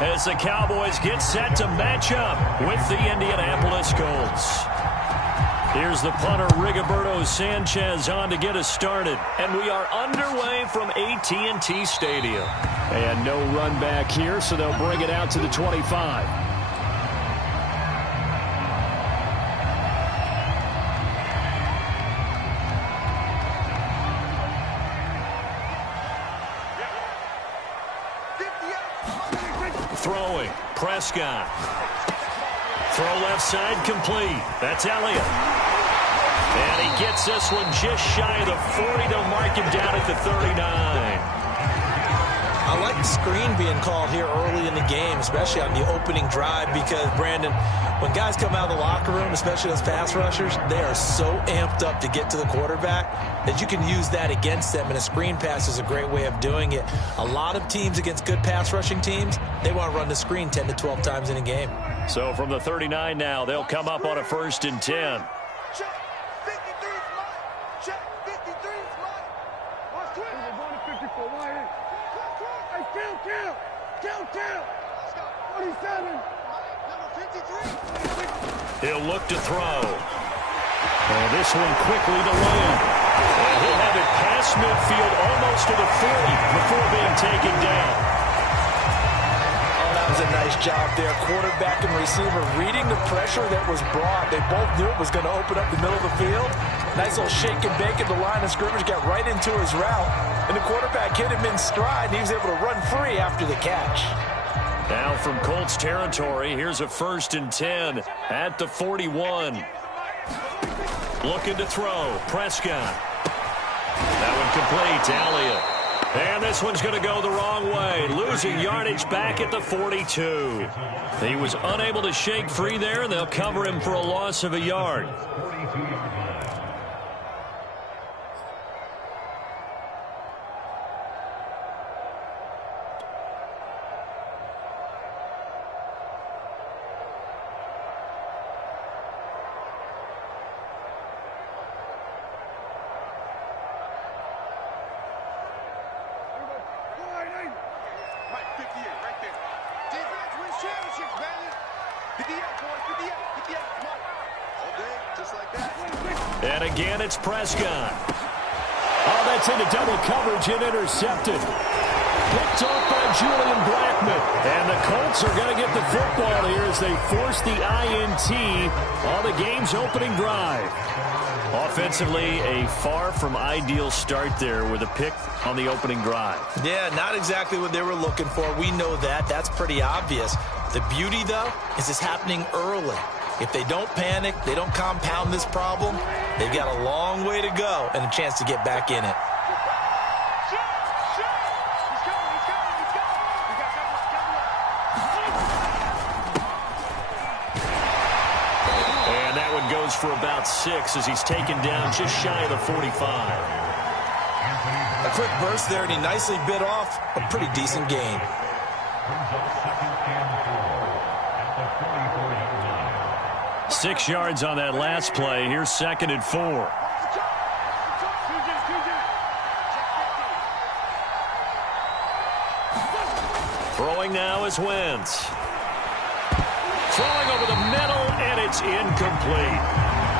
as the Cowboys get set to match up with the Indianapolis Colts. Here's the punter, Rigoberto Sanchez, on to get us started. And we are underway from AT&T Stadium. And no run back here, so they'll bring it out to the 25. Throwing, Prescott. Throw left side complete. That's Elliott. And he gets this one just shy of the 40. They'll mark him down at the 39. I like the screen being called here early in the game, especially on the opening drive, because, Brandon, when guys come out of the locker room, especially those pass rushers, they are so amped up to get to the quarterback that you can use that against them, and a screen pass is a great way of doing it. A lot of teams against good pass rushing teams, they want to run the screen 10 to 12 times in a game. So from the 39 now, they'll come up on a 1st and 10. He'll look to throw. And this one quickly to Lamb. And he'll have it past midfield almost to the 40 before being taken down. Oh, that was a nice job there. Quarterback and receiver reading the pressure that was brought. They both knew it was going to open up the middle of the field. Nice little shake and bake at the line of scrimmage, got right into his route. And the quarterback hit him in stride, and he was able to run free after the catch. Now from Colts territory, here's a 1st and 10 at the 41. Looking to throw, Prescott. That one complete to Elliott. And this one's going to go the wrong way, losing yardage back at the 42. He was unable to shake free there, and they'll cover him for a loss of a yard. And again, it's Prescott. Oh, that's into double coverage and intercepted. Picked off by Julian Blackmon. And the Colts are going to get the football here as they force the INT on the game's opening drive. Offensively, a far from ideal start there with a pick on the opening drive. Yeah, not exactly what they were looking for. We know that. That's pretty obvious. The beauty, though, is it's happening early. If they don't panic, they don't compound this problem, they've got a long way to go and a chance to get back in it. And that one goes for about 6 as he's taken down just shy of the 45. A quick burst there, and he nicely bit off a pretty decent gain. 6 yards on that last play. Here's 2nd and 4. Throwing now is Wentz. Throwing over the middle, and it's incomplete.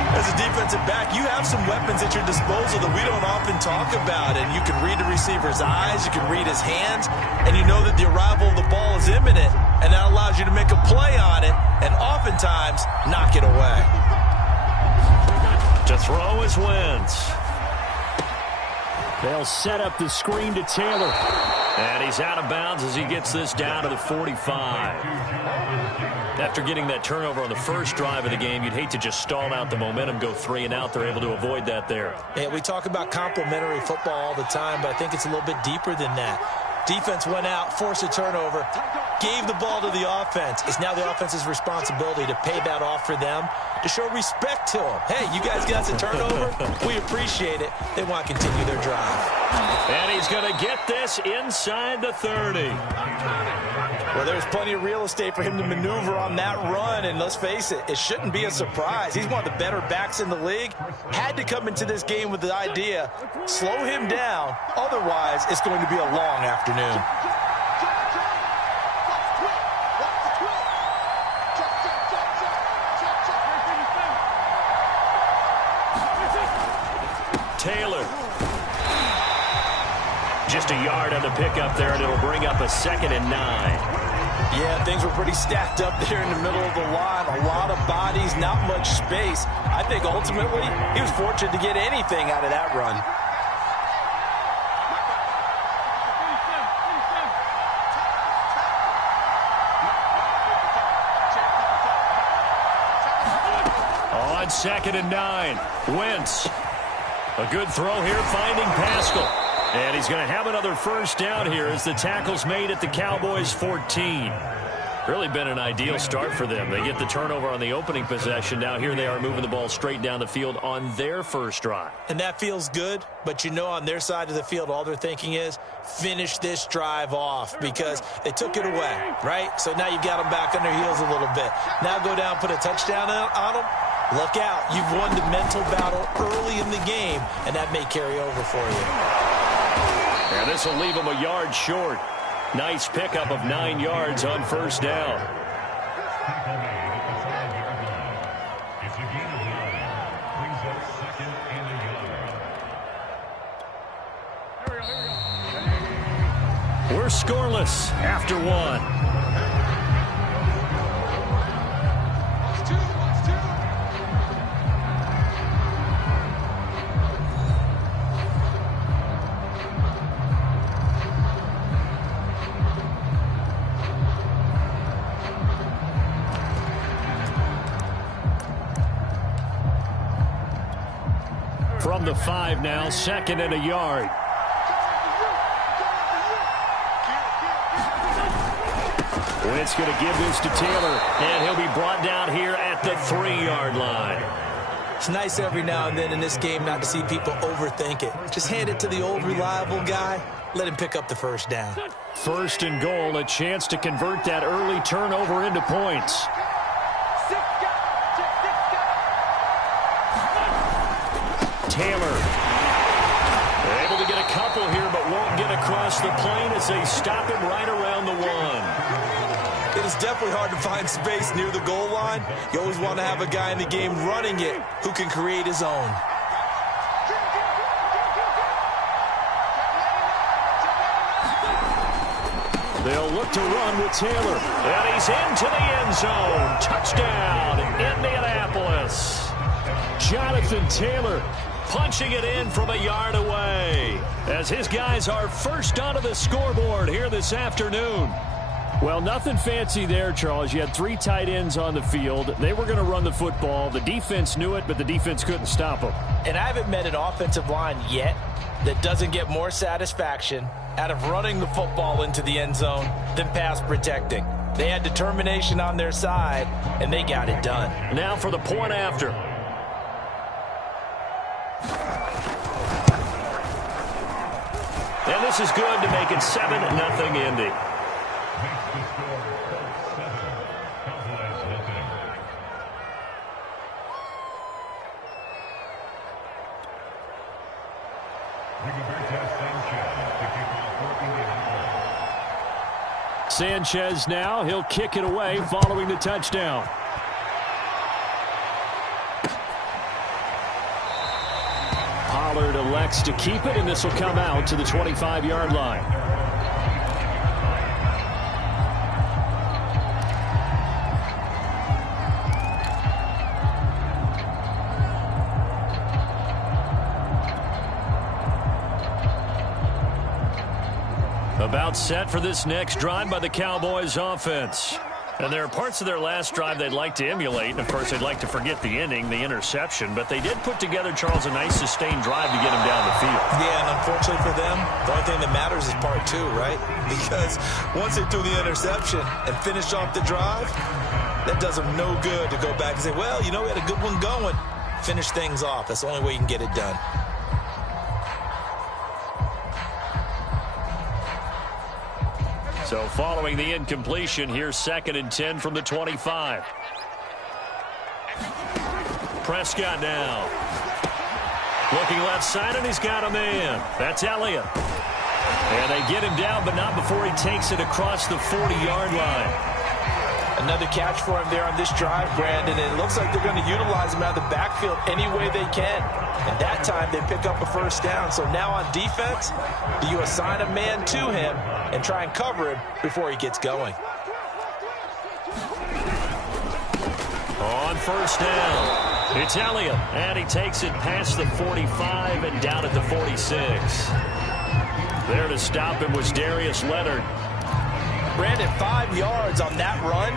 As a defensive back, you have some weapons at your disposal that we don't often talk about. And you can read the receiver's eyes, you can read his hands, and you know that the arrival of the ball is imminent. And that allows you to make a play on it and oftentimes knock it away. To throw is Wentz. They'll set up the screen to Taylor. And he's out of bounds as he gets this down to the 45. After getting that turnover on the first drive of the game, you'd hate to just stall out the momentum, go 3 and out. They're able to avoid that there. Yeah, we talk about complementary football all the time, but I think it's a little bit deeper than that. Defense went out, forced a turnover, gave the ball to the offense. It's now the offense's responsibility to pay that off for them, to show respect to them. Hey, you guys got the turnover. We appreciate it. They want to continue their drive. And he's going to get this inside the 30. Well, there's plenty of real estate for him to maneuver on that run, and let's face it, it shouldn't be a surprise. He's one of the better backs in the league. Had to come into this game with the idea, slow him down, otherwise it's going to be a long afternoon. Taylor. Just a yard on the pickup there, and it'll bring up a 2nd and 9. Yeah, things were pretty stacked up there in the middle of the line. A lot of bodies, not much space. I think ultimately he was fortunate to get anything out of that run. On 2nd and 9, Wentz. A good throw here, finding Pascal. And he's going to have another first down here as the tackle's made at the Cowboys' 14. Really been an ideal start for them. They get the turnover on the opening possession. Now here they are moving the ball straight down the field on their first drive. And that feels good, but you know on their side of the field all they're thinking is finish this drive off because they took it away, right? So now you've got them back on their heels a little bit. Now go down, put a touchdown on them. Look out. You've won the mental battle early in the game, and that may carry over for you. And this will leave him a yard short. Nice pickup of 9 yards on first down. We're scoreless after 1. From the 5 now, 2nd and a yard. Wentz going to give this to Taylor, and he'll be brought down here at the 3-yard line. It's nice every now and then in this game not to see people overthink it. Just hand it to the old reliable guy. Let him pick up the first down. 1st and goal, a chance to convert that early turnover into points. Taylor able to get a couple here, but won't get across the plane as they stop him right around the 1. It is definitely hard to find space near the goal line. You always want to have a guy in the game running it who can create his own. They'll look to run with Taylor, and he's into the end zone. Touchdown, Indianapolis. Jonathan Taylor punching it in from a yard away as his guys are first onto the scoreboard here this afternoon. Well, nothing fancy there, Charles. You had 3 tight ends on the field. They were going to run the football. The defense knew it, but the defense couldn't stop them. And I haven't met an offensive line yet that doesn't get more satisfaction out of running the football into the end zone than pass protecting. They had determination on their side, and they got it done. Now for the point after. And this is good to make it 7-0 Indy. Sanchez now, he'll kick it away following the touchdown. Pollard elects to keep it, and this will come out to the 25-yard line. About set for this next drive by the Cowboys offense. And there are parts of their last drive they'd like to emulate. And, of course, they'd like to forget the ending, the interception. But they did put together, Charles, a nice sustained drive to get him down the field. Yeah, and unfortunately for them, the only thing that matters is part 2, right? Because once they threw the interception and finished off the drive, that does them no good to go back and say, well, you know, we had a good one going. Finish things off. That's the only way you can get it done. So following the incompletion, here's 2nd and 10 from the 25. Prescott now. Looking left side, and he's got a man. That's Elliott. And they get him down, but not before he takes it across the 40-yard line. Another catch for him there on this drive, Brandon. And it looks like they're going to utilize him out of the backfield any way they can. And that time they pick up a first down. So now on defense, do you assign a man to him and try and cover him before he gets going? On first down, it's Elliott, and he takes it past the 45 and down at the 46. There to stop him was Darius Leonard. Brandon, 5 yards on that run.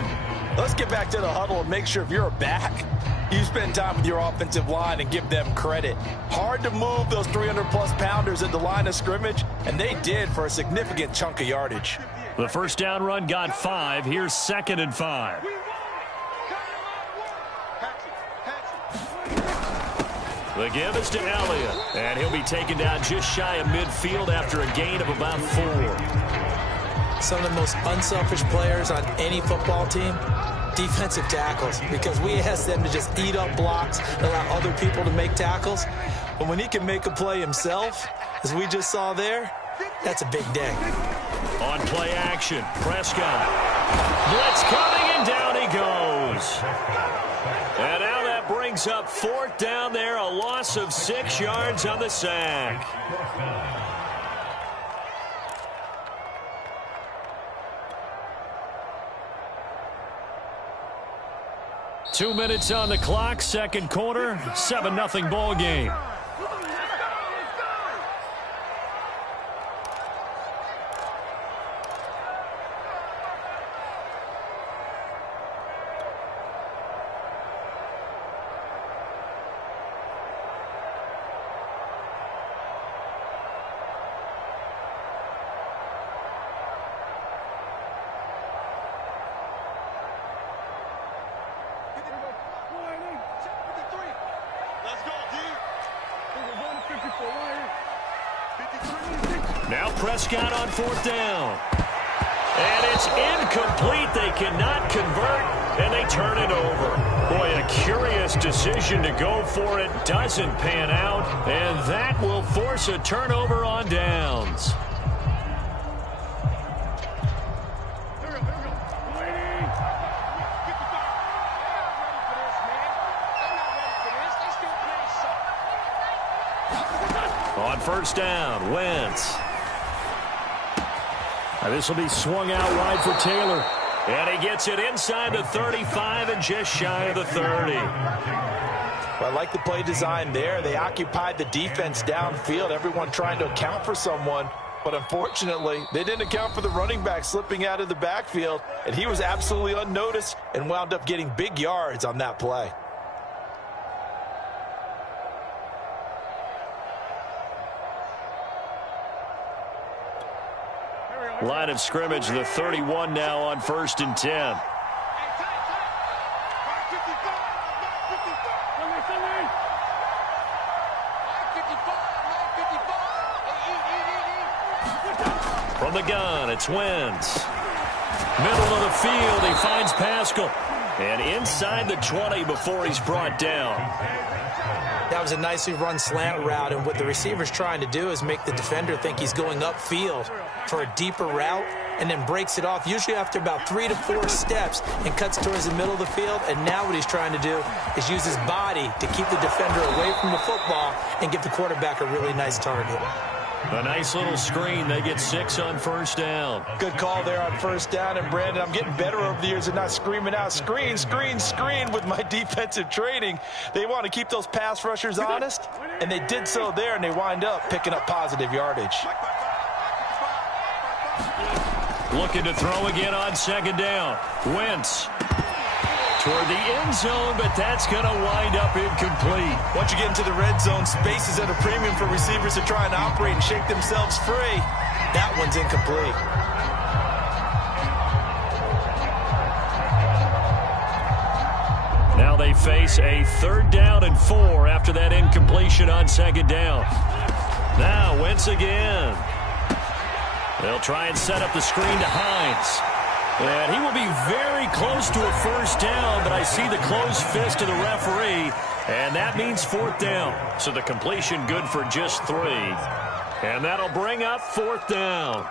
Let's get back to the huddle and make sure if you're a back, you spend time with your offensive line and give them credit. Hard to move those 300-plus pounders at the line of scrimmage, and they did for a significant chunk of yardage. The first down run got 5. Here's 2nd and 5. The give is to Elliott, and he'll be taken down just shy of midfield after a gain of about 4. Some of the most unselfish players on any football team, defensive tackles, because we ask them to just eat up blocks and allow other people to make tackles. But when he can make a play himself, as we just saw there, that's a big day. On play action, Prescott. Blitz coming, and down he goes. And now that brings up 4th down there, a loss of 6 yards on the sack. Two minutes on the clock, second quarter, 7-0 ball game. Now Prescott on 4th down. And it's incomplete. They cannot convert, and they turn it over. Boy, a curious decision to go for it. Doesn't pan out, and that will force a turnover on downs. On first down, Wentz. This will be swung out wide for Taylor. And he gets it inside the 35 and just shy of the 30. Well, I like the play design there. They occupied the defense downfield, everyone trying to account for someone. But unfortunately, they didn't account for the running back slipping out of the backfield. And he was absolutely unnoticed and wound up getting big yards on that play. Line of scrimmage, the 31 now on 1st and 10. From the gun, it's Wentz. Middle of the field, he finds Pascal. And inside the 20 before he's brought down. That was a nicely run slant route, and what the receiver's trying to do is make the defender think he's going upfield for a deeper route, and then breaks it off, usually after about 3 to 4 steps, and cuts towards the middle of the field. And now what he's trying to do is use his body to keep the defender away from the football and give the quarterback a really nice target. A nice little screen. They get 6 on first down. Good call there on first down. And, Brandon, I'm getting better over the years and not screaming out, screen, screen, screen with my defensive training. They want to keep those pass rushers honest, and they did so there, and they wind up picking up positive yardage. Looking to throw again on second down. Wentz toward the end zone, but that's going to wind up incomplete. Once you get into the red zone, space is at a premium for receivers to try and operate and shake themselves free. That one's incomplete. Now they face a 3rd down and 4 after that incompletion on second down. Now Wentz again. They'll try and set up the screen to Hines. And he will be very close to a first down, but I see the closed fist of the referee, and that means 4th down. So the completion good for just 3. And that'll bring up 4th down.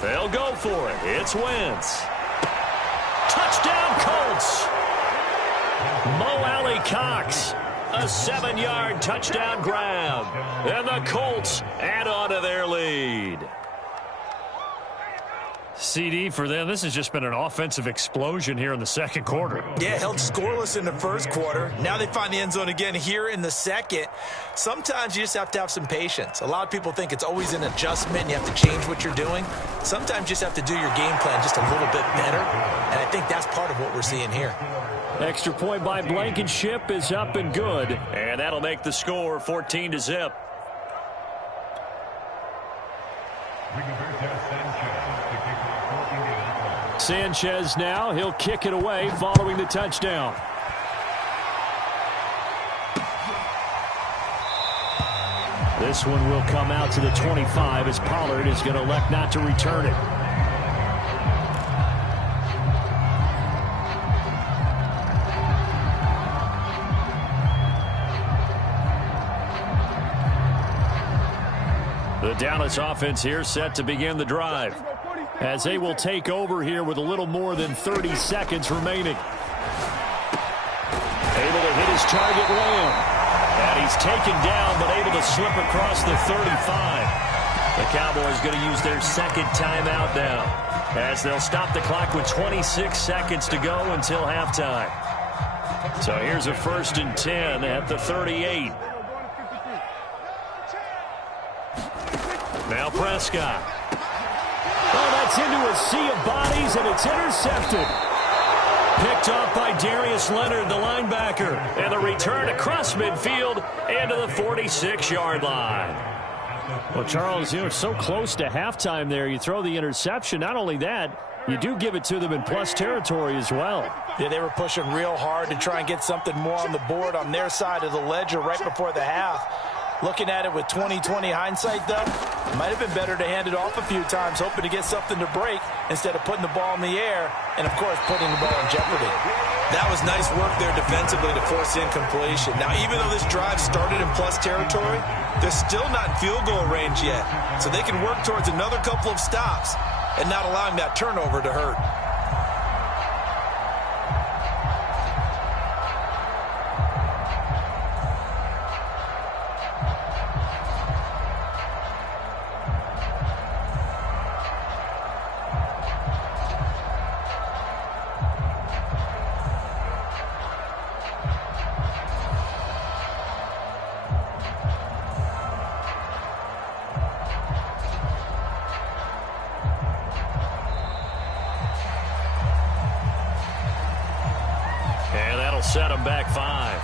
They'll go for it. It's Wentz. Touchdown, Colts. Mo Alley Cox. A 7-yard touchdown grab. And the Colts add on to their lead. CD for them. This has just been an offensive explosion here in the second quarter. Yeah, held scoreless in the first quarter. Now they find the end zone again here in the second. Sometimes you just have to have some patience. A lot of people think it's always an adjustment. You have to change what you're doing. Sometimes you just have to do your game plan just a little bit better. And I think that's part of what we're seeing here. Extra point by Blankenship is up and good. And that'll make the score 14-0. Sanchez now. He'll kick it away following the touchdown. This one will come out to the 25 as Pollard is going to elect not to return it. The Dallas offense here set to begin the drive, as they will take over here with a little more than 30 seconds remaining. Able to hit his target, Lamb. And he's taken down, but able to slip across the 35. The Cowboys going to use their second timeout now, as they'll stop the clock with 26 seconds to go until halftime. So here's a 1st and 10 at the 38. Now Prescott. Oh, that's into a sea of bodies, and it's intercepted. Picked off by Darius Leonard, the linebacker. And the return across midfield into the 46-yard line. Well, Charles, you know, so close to halftime there. You throw the interception. Not only that, you do give it to them in plus territory as well. Yeah, they were pushing real hard to try and get something more on the board on their side of the ledger right before the half. Looking at it with 20/20 hindsight, though, it might have been better to hand it off a few times, hoping to get something to break instead of putting the ball in the air and, of course, putting the ball in jeopardy. That was nice work there defensively to force incompletion. Now, even though this drive started in plus territory, they're still not in field goal range yet, so they can work towards another couple of stops and not allowing that turnover to hurt. Set him back 5.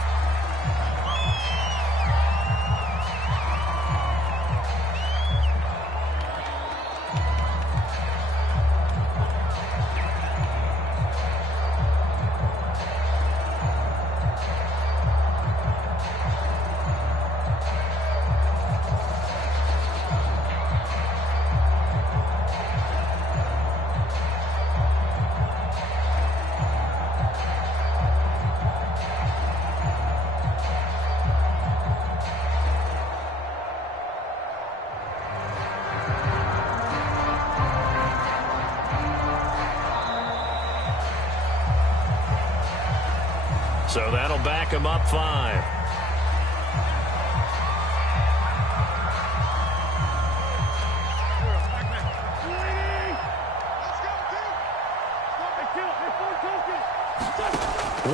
So that'll back him up 5.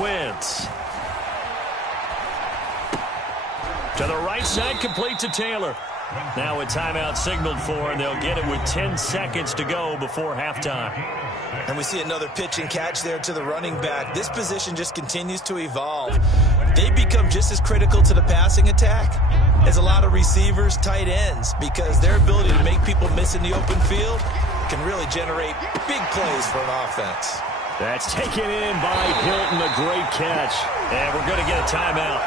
Wentz. To the right side, complete to Taylor. Now a timeout signaled for, and they'll get it with 10 seconds to go before halftime. And we see another pitch and catch there to the running back. This position just continues to evolve. They become just as critical to the passing attack as a lot of receivers, tight ends, because their ability to make people miss in the open field can really generate big plays for an offense. That's taken in by Hilton, a great catch. And we're going to get a timeout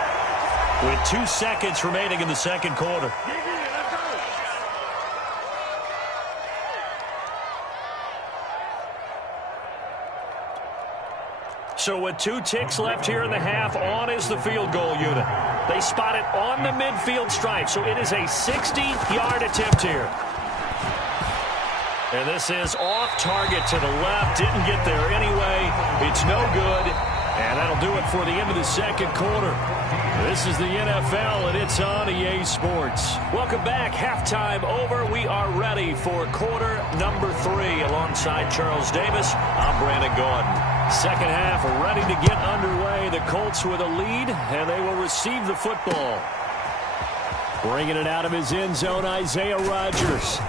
with 2 seconds remaining in the second quarter. So with 2 ticks left here in the half, on is the field goal unit. They spot it on the midfield stripe, so it is a 60-yard attempt here. And this is off target to the left. Didn't get there anyway. It's no good. And that'll do it for the end of the second quarter. This is the NFL, and it's on EA Sports. Welcome back. Halftime over. We are ready for quarter number 3. Alongside Charles Davis, I'm Brandon Gaudin. Second half ready to get underway. The Colts with a lead, and they will receive the football. Bringing it out of his end zone, Isaiah Rodgers.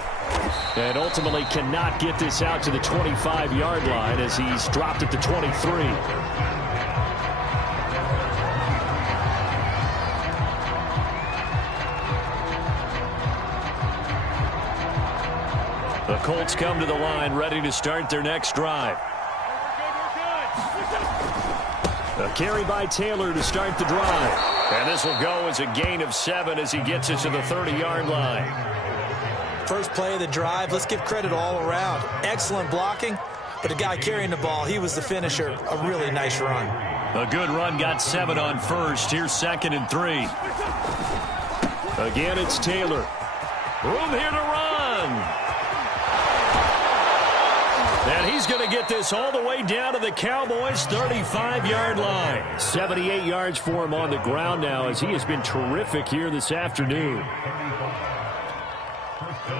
And ultimately cannot get this out to the 25-yard line as he's dropped at the 23. The Colts come to the line ready to start their next drive. A carry by Taylor to start the drive. And this will go as a gain of 7 as he gets it to the 30-yard line. First play of the drive, let's give credit all around. Excellent blocking, but the guy carrying the ball, he was the finisher. A really nice run. A good run, got 7 on first. Here's 2nd and 3. Again, it's Taylor. Room here to run. And he's going to get this all the way down to the Cowboys' 35-yard line. 78 yards for him on the ground now as he has been terrific here this afternoon.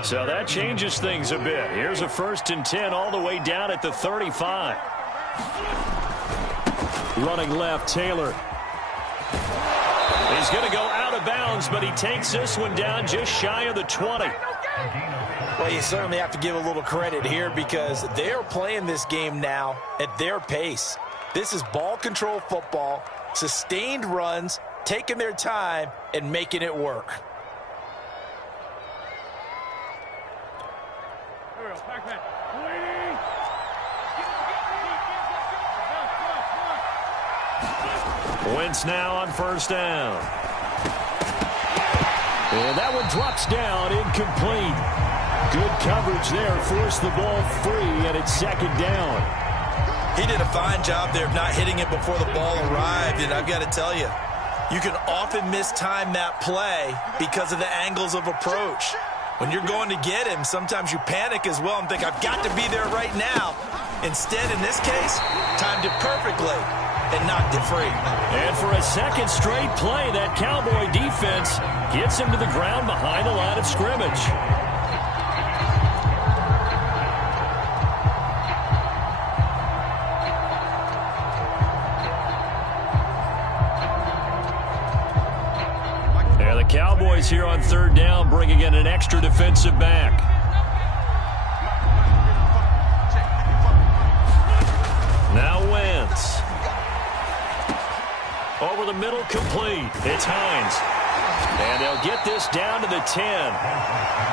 So that changes things a bit. Here's a 1st and 10 all the way down at the 35. Running left, Taylor. He's going to go out of bounds, but he takes this one down just shy of the 20. Well, you certainly have to give a little credit here because they're playing this game now at their pace. This is ball control football, sustained runs, taking their time, and making it work. Wentz now on 1st down. And that one drops down, incomplete. Good coverage there, forced the ball free, and it's 2nd down. He did a fine job there of not hitting it before the ball arrived, and I've got to tell you, you can often mistime that play because of the angles of approach. When you're going to get him, sometimes you panic as well and think, I've got to be there right now. Instead, in this case, timed it perfectly and knocked it free. And for a 2nd straight play, that Cowboy defense gets him to the ground behind the line of scrimmage. And the Cowboys here on 3rd down, bringing in an extra defensive back. Now Wentz. Over the middle, complete. It's Hines. And they'll get this down to the 10.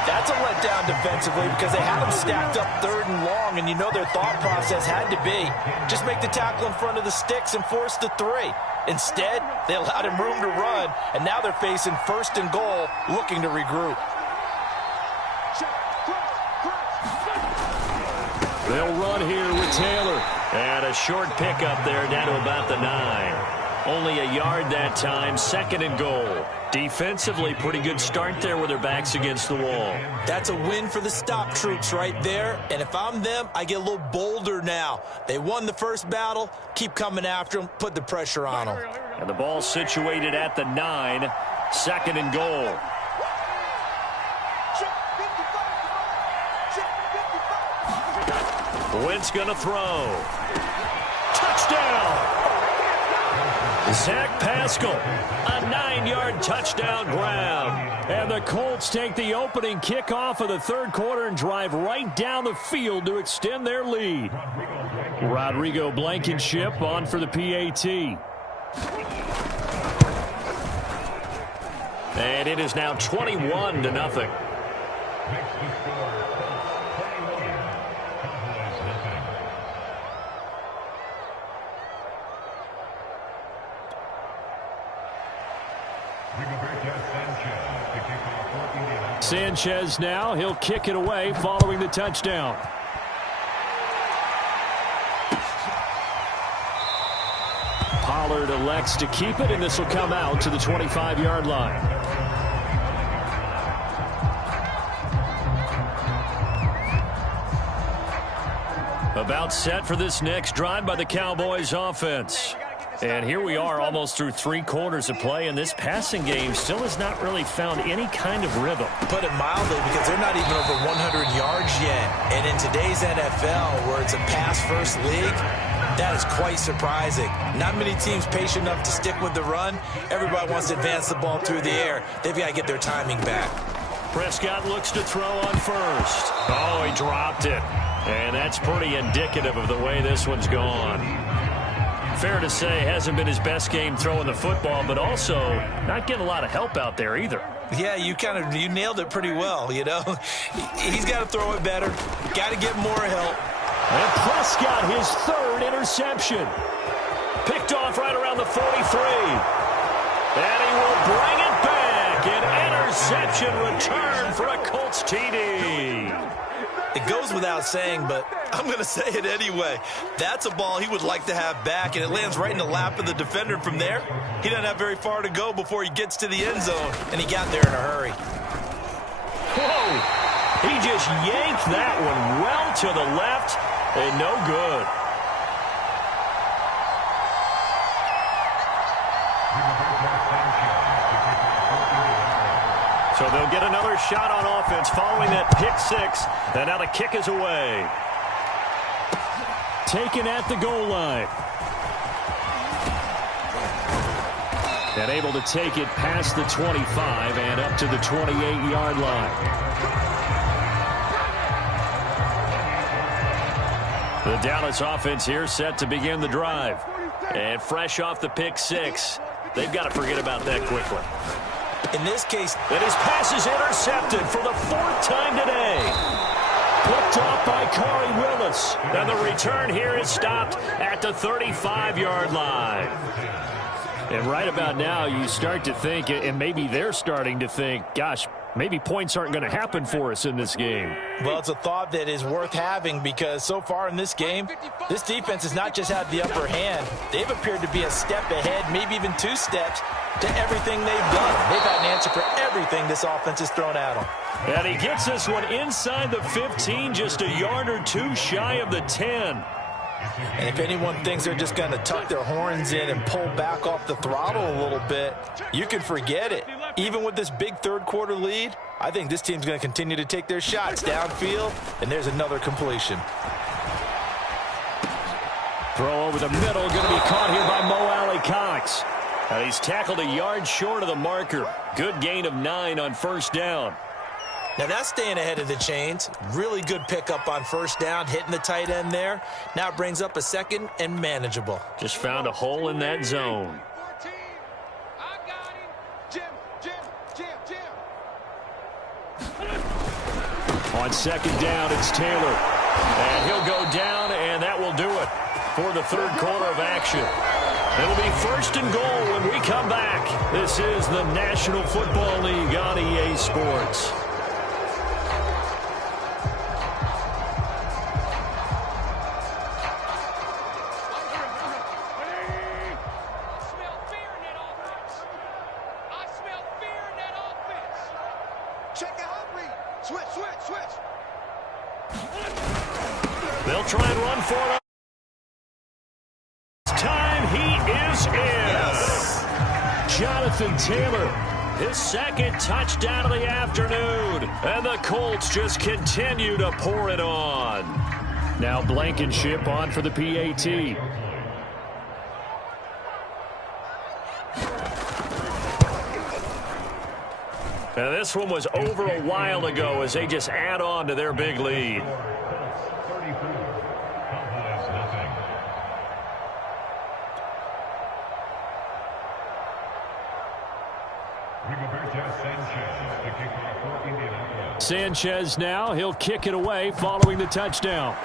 That's a letdown defensively because they had them stacked up 3rd and long, and you know their thought process had to be just make the tackle in front of the sticks and force the 3. Instead, they allowed him room to run, and now they're facing 1st and goal, looking to regroup. They'll run here with Taylor. And a short pickup there down to about the 9. Only a yard that time, 2nd and goal. Defensively, pretty good start there with their backs against the wall. That's a win for the stop troops right there. And if I'm them, I get a little bolder now. They won the first battle. Keep coming after them. Put the pressure on them. And the ball situated at the 9. 2nd and goal. Wentz going to throw. Touchdown! Zach Pascal, a 9-yard touchdown grab. And the Colts take the opening kickoff of the 3rd quarter and drive right down the field to extend their lead. Rodrigo Blankenship on for the PAT. And it is now 21-0. Sanchez now, he'll kick it away following the touchdown. Pollard elects to keep it, and this will come out to the 25-yard line. About set for this next drive by the Cowboys offense. And here we are almost through 3 quarters of play, and this passing game still has not really found any kind of rhythm. Put it mildly, because they're not even over 100 yards yet. And in today's NFL, where it's a pass-first league, that is quite surprising. Not many teams patient enough to stick with the run. Everybody wants to advance the ball through the air. They've got to get their timing back. Prescott looks to throw on first. Oh, he dropped it. And that's pretty indicative of the way this one's gone. Fair to say, hasn't been his best game throwing the football, but also not getting a lot of help out there either. Yeah, you nailed it pretty well, you know. He's got to throw it better. Got to get more help. And Prescott, his 3rd interception. Picked off right around the 43. And he will bring it back. An interception return for a Colts TD. It goes without saying, but I'm going to say it anyway. That's a ball he would like to have back, and it lands right in the lap of the defender from there. He doesn't have very far to go before he gets to the end zone, and he got there in a hurry. Whoa! He just yanked that one well to the left, and no good. So they'll get another shot on offense following that pick 6. And now the kick is away. Taken at the goal line. And able to take it past the 25 and up to the 28-yard line. The Dallas offense here set to begin the drive. And fresh off the pick 6, they've got to forget about that quickly. In this case, and his pass is intercepted for the 4th time today. Picked off by Corey Willis. And the return here is stopped at the 35-yard line. And right about now, you start to think, and maybe they're starting to think, gosh, maybe points aren't going to happen for us in this game. Well, it's a thought that is worth having, because so far in this game, this defense has not just had the upper hand. They've appeared to be a step ahead, maybe even 2 steps, to everything they've done. They've had an answer for everything this offense has thrown at them. And he gets this one inside the 15, just a yard or 2 shy of the 10. And if anyone thinks they're just going to tuck their horns in and pull back off the throttle a little bit, you can forget it. Even with this big 3rd quarter lead, I think this team's going to continue to take their shots downfield, and there's another completion. Throw over the middle, going to be caught here by Mo Alley-Cox. And he's tackled a yard short of the marker. Good gain of 9 on 1st down. Now that's staying ahead of the chains. Really good pickup on 1st down, hitting the tight end there. Now it brings up a 2nd and manageable. Just found a hole in that zone. On 2nd down, it's Taylor. And he'll go down, and that will do it for the 3rd quarter of action. It'll be 1st and goal when we come back. This is the National Football League on EA Sports. They'll try and run for it. This time he is in. Yes. Jonathan Taylor, his 2nd touchdown of the afternoon. And the Colts just continue to pour it on. Now Blankenship on for the PAT. And this one was over a while ago as they just add on to their big lead. Sanchez now, he'll kick it away following the touchdown.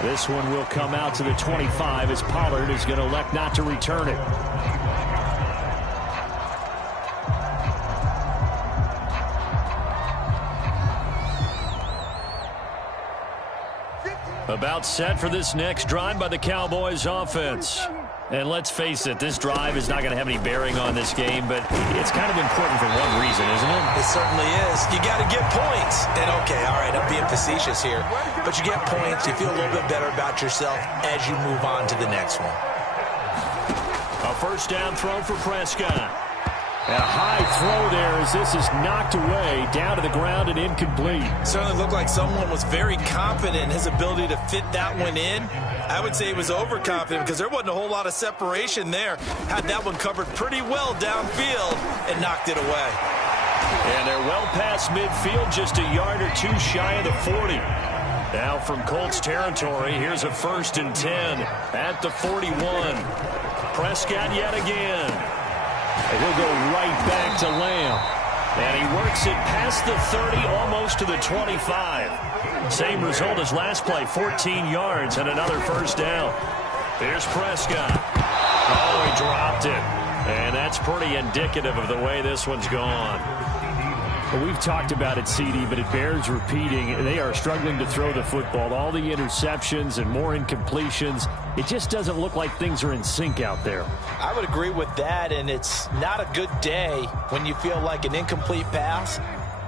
This one will come out to the 25 as Pollard is going to elect not to return it. About set for this next drive by the Cowboys offense. And let's face it, this drive is not going to have any bearing on this game, but it's kind of important for one reason, isn't it? It certainly is. You got to get points. And, okay, all right, I'm being facetious here. But you get points, you feel a little bit better about yourself as you move on to the next one. A first down throw for Prescott. And a high throw there as this is knocked away, down to the ground and incomplete. Certainly looked like someone was very confident in his ability to fit that one in. I would say he was overconfident because there wasn't a whole lot of separation there. Had that one covered pretty well downfield and knocked it away. And they're well past midfield, just a yard or two shy of the 40. Now from Colts territory, here's a 1st and 10 at the 41. Prescott yet again. And he'll go right back to Lamb. And he works it past the 30, almost to the 25. Same result as last play, 14 yards and another first down. Here's Prescott. Oh, he dropped it. And that's pretty indicative of the way this one's gone. Well, we've talked about it, CD, but it bears repeating. They are struggling to throw the football. All the interceptions and more incompletions. It just doesn't look like things are in sync out there. I would agree with that, and it's not a good day when you feel like an incomplete pass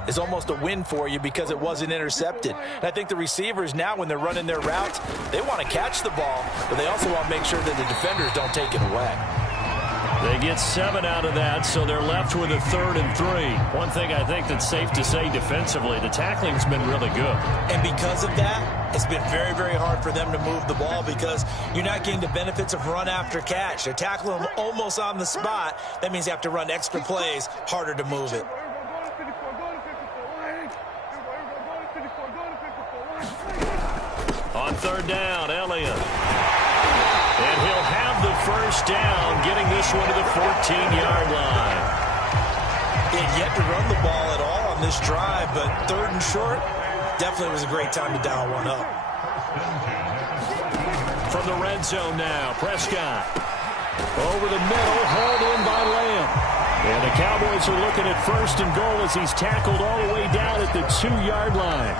is almost a win for you because it wasn't intercepted. And I think the receivers now, when they're running their routes, they want to catch the ball, but they also want to make sure that the defenders don't take it away. They get 7 out of that, so they're left with a 3rd and 3. One thing I think that's safe to say defensively, the tackling's been really good. And because of that, it's been very, very hard for them to move the ball because you're not getting the benefits of run after catch. They're tackling them almost on the spot. That means you have to run extra plays, harder to move it. On 3rd down, Elliott. And he'll have the first down, getting this one to the 14-yard line. He had yet to run the ball at all on this drive, but 3rd and short, definitely was a great time to dial one up. From the red zone now, Prescott. Over the middle, hauled in by Lamb. And the Cowboys are looking at 1st and goal as he's tackled all the way down at the 2-yard line.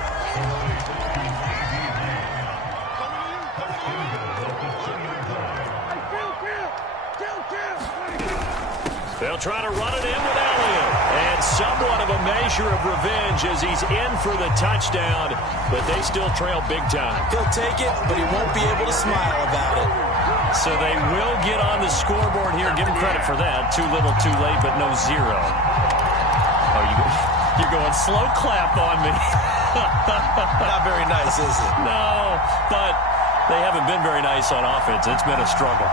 They'll try to run it in with Elliott. And somewhat of a measure of revenge as he's in for the touchdown, but they still trail big time. He'll take it, but he won't be able to smile about it. So they will get on the scoreboard here. Give him credit for that. Too little, too late, but no 0. Oh, you're going slow clap on me. Not very nice, is it? No, but they haven't been very nice on offense. It's been a struggle.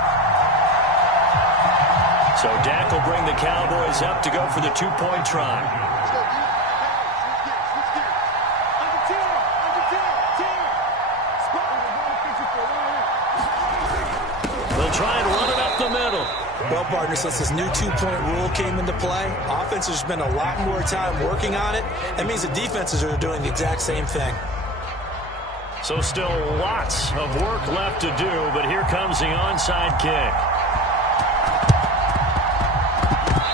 So Dak will bring the Cowboys up to go for the 2-point try. They'll try and run it up the middle. Well, partner, since this new 2-point rule came into play, offenses spend a lot more time working on it. That means the defenses are doing the exact same thing. So still lots of work left to do, but here comes the onside kick.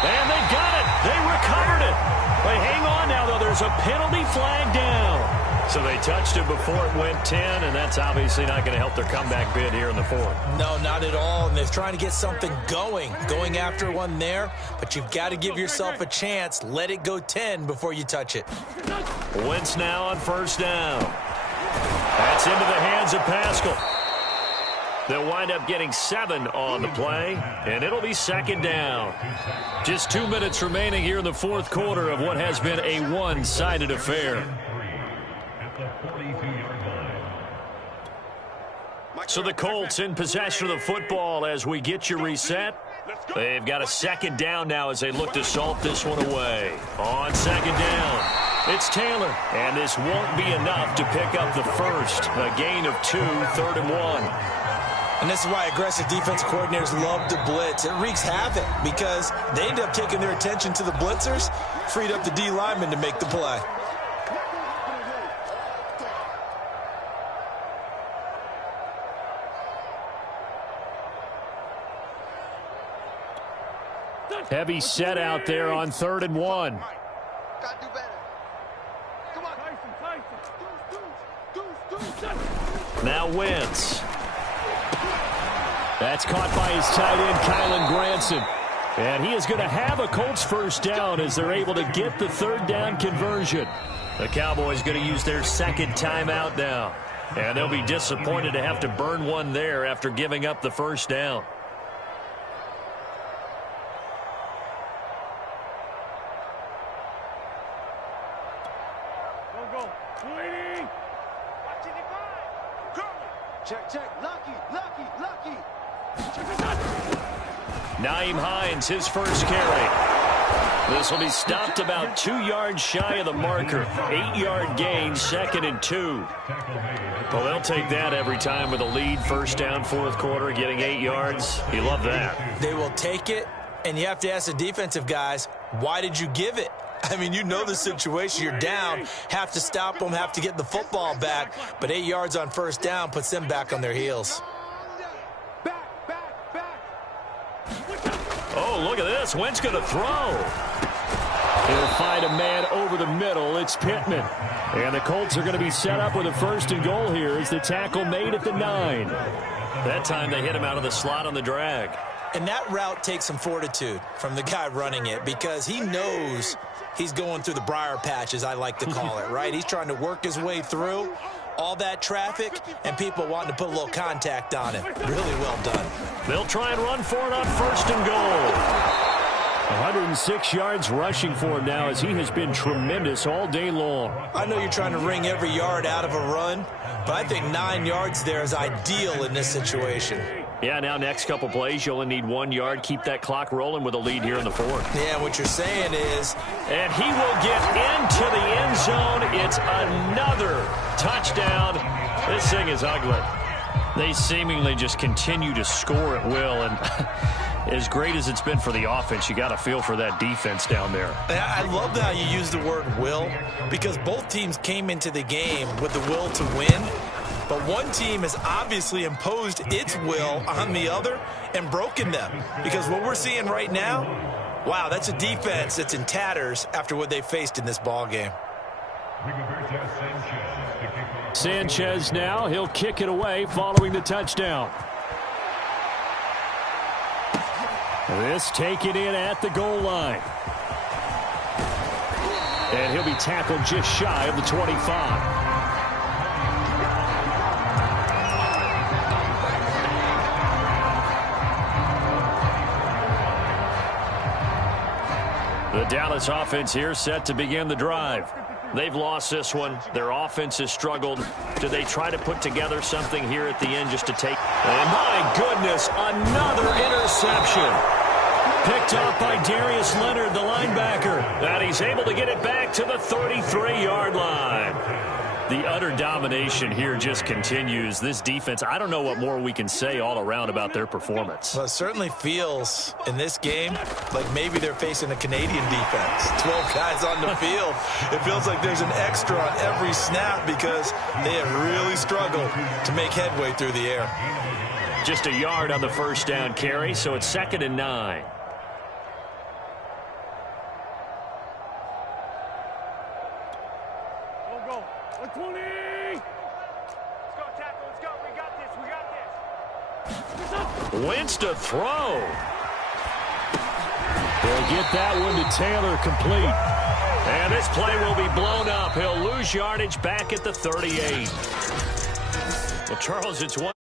And they got it. They recovered it. But hang on now, though. There's a penalty flag down. So they touched it before it went 10, and that's obviously not going to help their comeback bid here in the 4th. No, not at all. And they're trying to get something going after one there. But you've got to give yourself a chance. Let it go 10 before you touch it. Wentz now on 1st down. That's into the hands of Pascal. They'll wind up getting 7 on the play, and it'll be 2nd down. Just 2 minutes remaining here in the 4th quarter of what has been a one-sided affair. So the Colts in possession of the football as we get you reset. They've got a 2nd down now as they look to salt this one away. On 2nd down, it's Taylor, and this won't be enough to pick up the first. A gain of 2, 3rd and 1. And this is why aggressive defensive coordinators love to blitz. It wreaks havoc because they end up taking their attention to the blitzers, freed up the D lineman to make the play. Heavy set out there on 3rd and 1. Now Wentz. That's caught by his tight end, Kylen Granson. And he is going to have a Colts first down as they're able to get the third down conversion. The Cowboys going to use their second timeout now. And they'll be disappointed to have to burn one there after giving up the first down. Check. Lucky. Nyheim Hines, his first carry. This will be stopped about 2 yards shy of the marker. 8-yard gain, 2nd and 2. Well, they'll take that every time with a lead. First down, fourth quarter, getting 8 yards. You love that. They will take it, and you have to ask the defensive guys, why did you give it? I mean, you know the situation. You're down, have to stop them, have to get the football back. But 8 yards on first down puts them back on their heels. Oh, look at this. Wentz going to throw. He'll find a man over the middle. It's Pittman. And the Colts are going to be set up with a first and goal here as the tackle made at the 9. That time they hit him out of the slot on the drag. And that route takes some fortitude from the guy running it because he knows he's going through the briar patch, as I like to call it, right? He's trying to work his way through all that traffic and people wanting to put a little contact on him. Really well done. They'll try and run for it on first and goal. 106 yards rushing for him now as he has been tremendous all day long. I know you're trying to wring every yard out of a run, but I think 9 yards there is ideal in this situation. Yeah, now next couple plays, you only need 1 yard. Keep that clock rolling with a lead here in the fourth. Yeah, what you're saying is... And he will get into the end zone. It's another touchdown. This thing is ugly. They seemingly just continue to score at will, and as great as it's been for the offense, you got to feel for that defense down there. I love how you use the word will, because both teams came into the game with the will to win. But one team has obviously imposed its will on the other and broken them. Because what we're seeing right now, wow, that's a defense that's in tatters after what they faced in this ball game. Sanchez now, he'll kick it away following the touchdown. This taken in at the goal line. And he'll be tackled just shy of the 25. The Dallas offense here set to begin the drive. They've lost this one. Their offense has struggled. Do they try to put together something here at the end just to take? And my goodness, another interception. Picked off by Darius Leonard, the linebacker. And he's able to get it back to the 33-yard line. The utter domination here just continues. This defense, I don't know what more we can say all around about their performance. Well, it certainly feels in this game like maybe they're facing a Canadian defense. 12 guys on the field. It feels like there's an extra on every snap because they have really struggled to make headway through the air. Just a yard on the first down carry, so it's 2nd and 9. Wentz to throw. They'll get that one to Taylor complete. And this play will be blown up. He'll lose yardage back at the 38. Well, Charles, it's one.